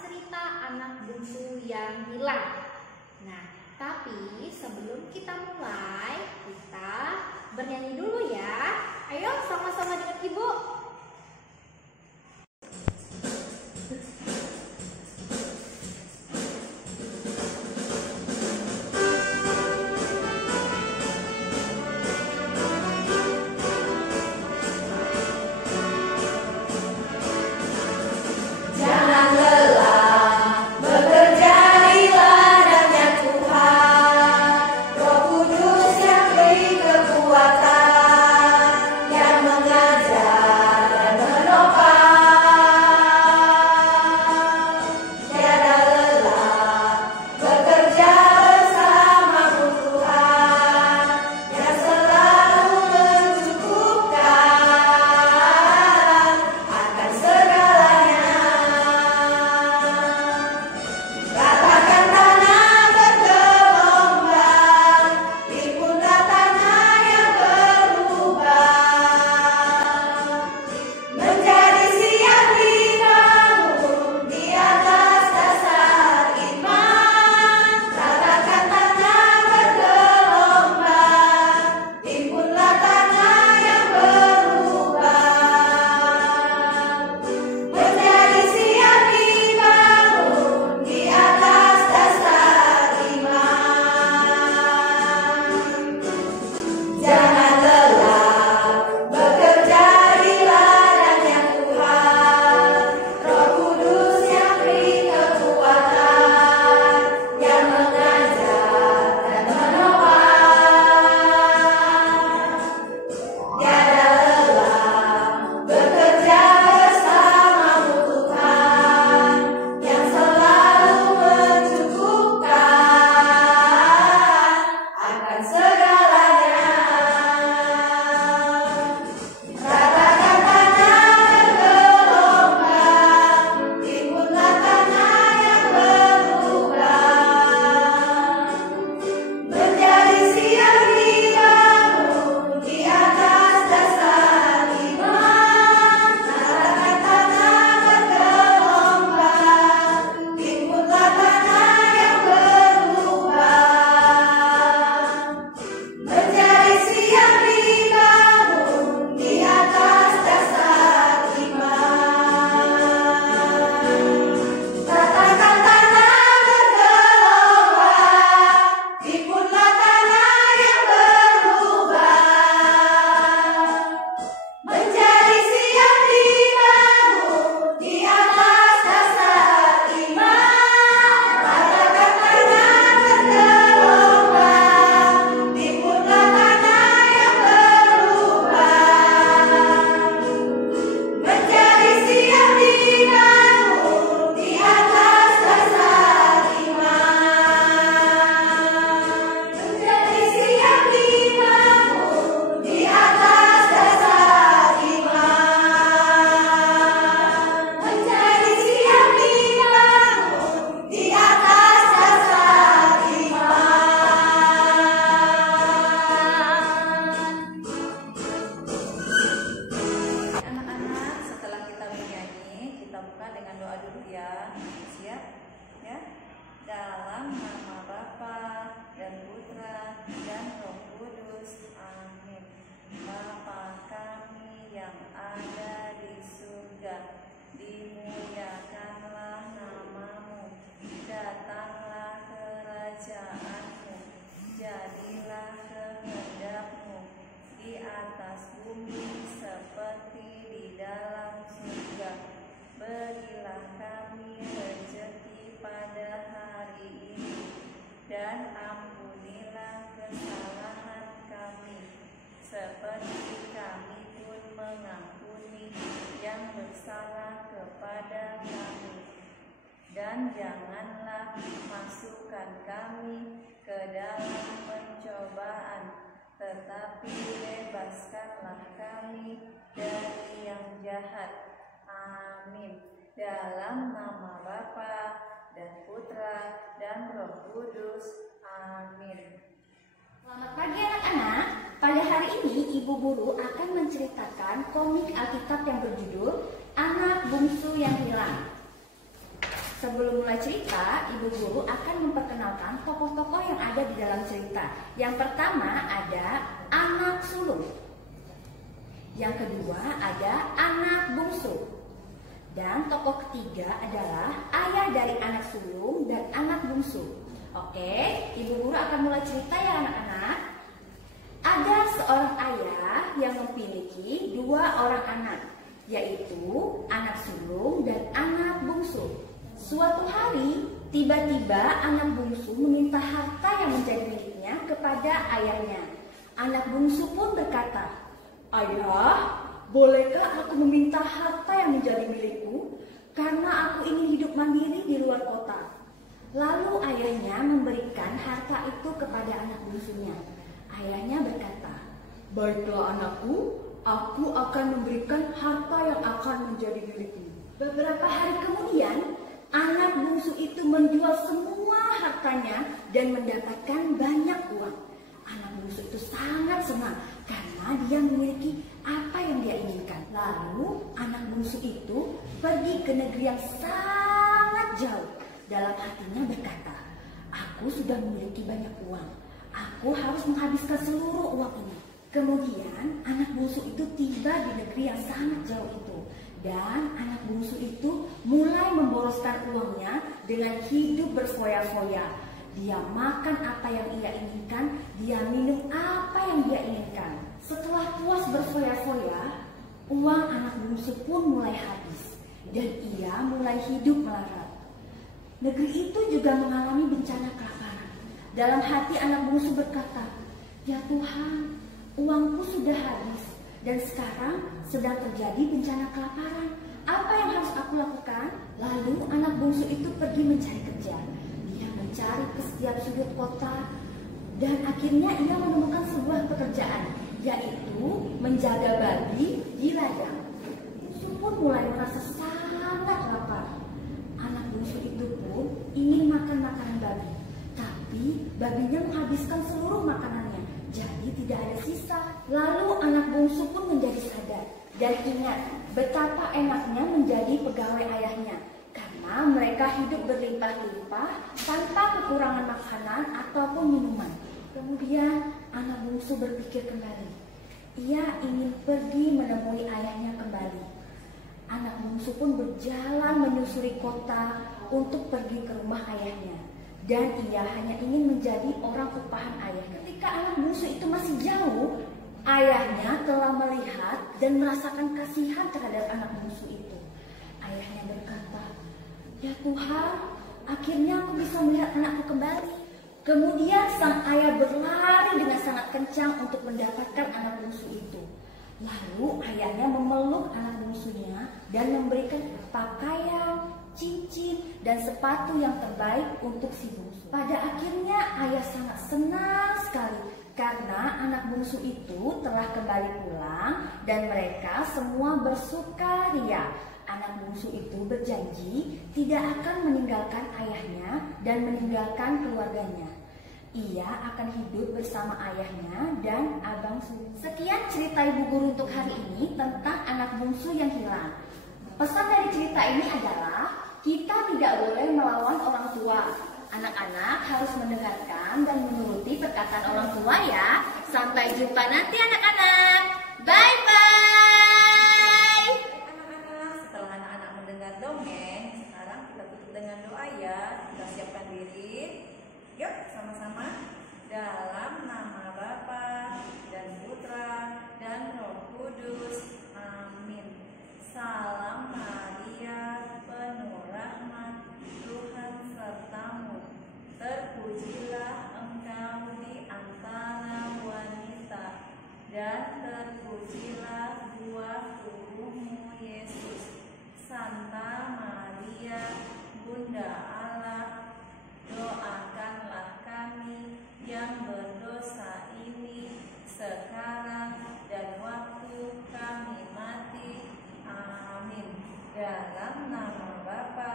cerita anak bungsu yang hilang. Nah, tapi sebelum kita mulai, kita bernyanyi dulu ya. Ayo sama-sama dengan ibu. Dalam nama Bapa dan Putra dan Roh Kudus. Amin. Bapa kami yang ada di surga, dimuliakanlah namamu, datanglah kerajaanmu, jadilah kehendakmu di atas bumi seperti di dalam surga. Berilah kami rezeki pada hari ini, dan ampunilah kesalahan kami, seperti kami pun mengampuni yang bersalah kepada kami. Dan janganlah masukkan kami ke dalam pencobaan, tetapi bebaskanlah kami dari yang jahat. Amin. Dalam nama Bapa dan Putra dan Roh Kudus. Amin. Selamat pagi anak-anak. Pada hari ini Ibu Guru akan menceritakan komik Alkitab yang berjudul Anak Bungsu yang Hilang. Sebelum mulai cerita, Ibu Guru akan memperkenalkan tokoh-tokoh yang ada di dalam cerita. Yang pertama ada anak sulung. Yang kedua ada anak bungsu. Dan tokoh ketiga adalah ayah dari anak sulung dan anak bungsu. Oke, Ibu Guru akan mulai cerita ya anak-anak. Ada seorang ayah yang memiliki 2 orang anak, yaitu anak sulung dan anak bungsu. Suatu hari, tiba-tiba anak bungsu meminta harta yang menjadi miliknya kepada ayahnya. Anak bungsu pun berkata, "Ayah, bolehkah aku meminta harta yang menjadi milikku? Karena aku ingin hidup mandiri di luar kota." Lalu ayahnya memberikan harta itu kepada anak bungsunya. Ayahnya berkata, "Baiklah anakku, aku akan memberikan harta yang akan menjadi milikmu." Beberapa hari kemudian, anak bungsu itu menjual semua hartanya dan mendapatkan banyak uang. Anak bungsu itu sangat senang karena dia memiliki apa yang dia inginkan. Lalu anak bungsu itu pergi ke negeri yang sangat jauh. Dalam hatinya berkata, "Aku sudah memiliki banyak uang. Aku harus menghabiskan seluruh uang ini." Kemudian anak bungsu itu tiba di negeri yang sangat jauh itu. Dan anak bungsu itu mulai memboroskan uangnya dengan hidup berfoya-foya. Dia makan apa yang ia inginkan, dia minum apa yang dia inginkan. Setelah puas berfoya-foya, uang anak bungsu pun mulai habis. Dan ia mulai hidup melarat. Negeri itu juga mengalami bencana kelaparan. Dalam hati anak bungsu berkata, "Ya Tuhan, uangku sudah habis. Dan sekarang sedang terjadi bencana kelaparan. Apa yang harus aku lakukan?" Lalu anak bungsu itu pergi mencari kerja. Dia mencari ke setiap sudut kota. Dan akhirnya ia menemukan sebuah pekerjaan, yaitu menjaga babi di ladang. Bungsu pun mulai merasa sangat lapar. Anak bungsu itu pun ingin makan makanan babi. Tapi babinya menghabiskan seluruh makanannya. Jadi tidak ada sisa. Lalu anak bungsu pun menjadi sadar dan ingat betapa enaknya menjadi pegawai ayahnya, karena mereka hidup berlimpah-limpah tanpa kekurangan makanan ataupun minuman. Kemudian anak bungsu berpikir kembali. Ia ingin pergi menemui ayahnya kembali. Anak bungsu pun berjalan menyusuri kota untuk pergi ke rumah ayahnya. Dan ia hanya ingin menjadi orang upahan ayahnya. Ketika anak bungsu itu masih jauh, ayahnya telah melihat dan merasakan kasihan terhadap anak bungsu itu. Ayahnya berkata, "Ya Tuhan, akhirnya aku bisa melihat anakku kembali." Kemudian sang ayah berlari dengan sangat kencang untuk mendapatkan anak bungsu itu. Lalu ayahnya memeluk anak bungsunya dan memberikan pakaian, cincin, dan sepatu yang terbaik untuk si bungsu. Pada akhirnya ayah sangat senang sekali karena anak bungsu itu telah kembali pulang dan mereka semua bersukaria. Anak bungsu itu berjanji tidak akan meninggalkan ayahnya dan meninggalkan keluarganya. Ia akan hidup bersama ayahnya dan abang sulung. Sekian cerita Ibu Guru untuk hari ini tentang anak bungsu yang hilang. Pesan dari cerita ini adalah kita tidak boleh melawan orang tua. Anak-anak harus mendengarkan dan menuruti perkataan orang tua ya. Sampai jumpa nanti anak-anak. Bye-bye. Anak-anak, setelah anak-anak mendengar dongeng, sekarang kita tutup dengan doa ya. Kita siapkan diri. Yuk sama-sama. Dalam nama Bapa dan Putra dan Roh Kudus. Amin. Salam Maria, penuh rahmat, Tuhan sertamu. Terpujilah engkau di antara wanita, dan terpujilah buah tubuhmu Yesus. Santa Maria, Bunda Allah, doakanlah kami yang berdosa ini sekarang dan waktu kami mati. Amin. Dalam nama Bapa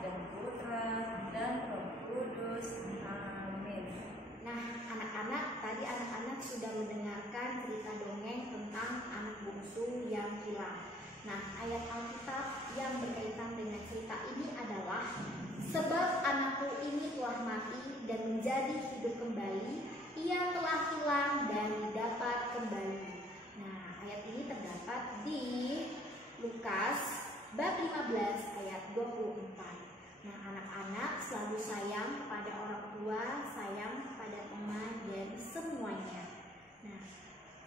dan Putra dan Roh Kudus. Amin. Nah, anak-anak, tadi anak-anak sudah mendengarkan cerita dongeng tentang anak bungsu yang hilang. Nah, ayat Alkitab yang berkaitan dengan cerita ini adalah Sebab anakku ini telah mati dan menjadi hidup kembali, ia telah hilang dan dapat kembali. Nah, ayat ini terdapat di Lukas bab 15 ayat 24. Nah, anak-anak selalu sayang kepada orang tua, sayang kepada teman dan semuanya. Nah,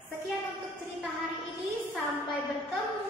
sekian untuk cerita hari ini. Sampai bertemu